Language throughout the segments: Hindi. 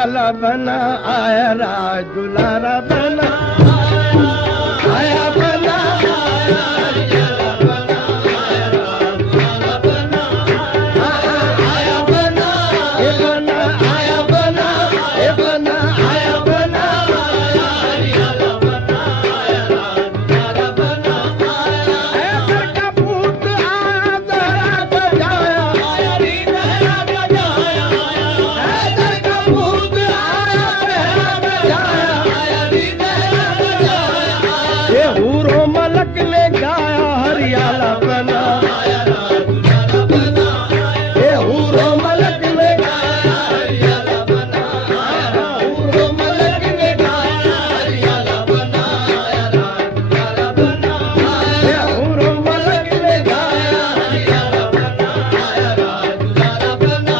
हरियाला बना आया राज दुलारा बना आया बना हरियाला बना आया राज दुलारा बना आया बना ये बना आया बना ये बना आया बना हरियाला बना आया राज दुलारा बना आया घर का पूत आया दरा बजाया आया री दरा बजाया घर का पूत आया दरा बजाया आया री दरा बजाया ये हूरो मलक ने गाया हरियाला बना आया राज दुलारा बना ये हूरो मलक ने गाया हरियाला बना आया हूरो मलक ने गाया हरियाला बना आया राज दुलारा बना ये हूरो मलक ने गाया हरियाला बना आया राज दुलारा बना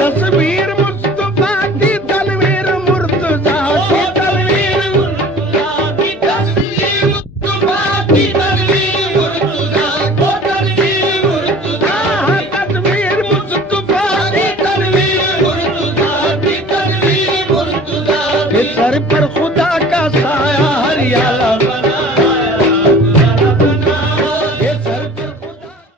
तस्वीर मुस्तफा की तनवीर मुर्तजा की तनवीर मुर्तजा की तस्वीर मुस्तफा की तनवीर मुर्तजा को तनवीर मुर्तजा तस्वीर मुस्तफा की तनवीर मुर्तजा की तनवीर मुर्तजा सर पर खुदा का साया हरियाला